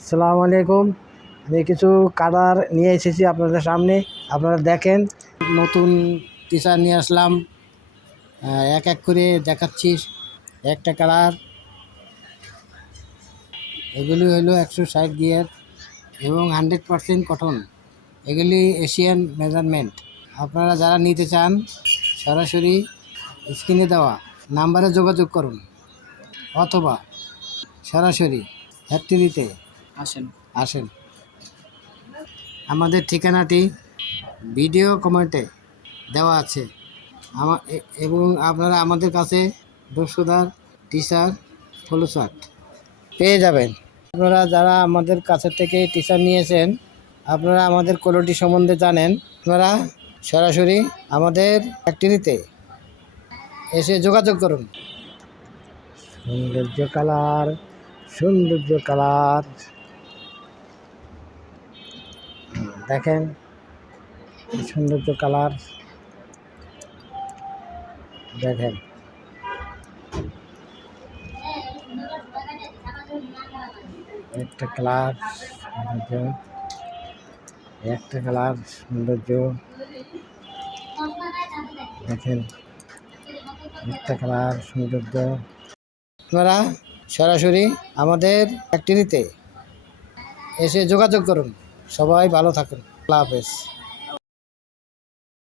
আসসালামু আলাইকুম। আমি কিছু কালার নিয়ে এসেছি আপনাদের সামনে, আপনারা দেখেন। নতুন টিচার নিয়ে আসলাম, এক এক করে দেখাচ্ছি। একটা কালার, এগুলি হলো 160 গিয়ার এবং 100% কটন। এগুলি এশিয়ান মেজারমেন্ট। আপনারা যারা নিতে চান সরাসরি স্ক্রিনে দেওয়া নাম্বারে যোগাযোগ করুন অথবা সরাসরি ফ্যাক্টরিতে আসেন। আমাদের ঠিকানাটি ভিডিও কমেন্টে দেওয়া আছে। এবং আপনারা আমাদের কাছে 10,000 টি-শার্ট, পোলো শার্ট পেয়ে যাবেন। আপনারা যারা আমাদের কাছে থেকে টি-শার্ট নিয়েছেন, আপনারা আমাদের কোয়ালিটি সম্বন্ধে জানেন। আপনারা সরাসরি আমাদের ফ্যাক্টরিতে এসে যোগাযোগ করুন। সৌন্দর্য কালার দেখেন, সৌন্দর্য কালার দেখেন। একটা কালার সৌন্দর্য, একটা কালার সৌন্দর্য দেখেন, একটা কালার সৌন্দর্য। আপনারা সরাসরি আমাদের ফ্যাক্টরিতে এসে যোগাযোগ করুন। সবাই ভালো থাকুন। আল্লাহ হাফেজ।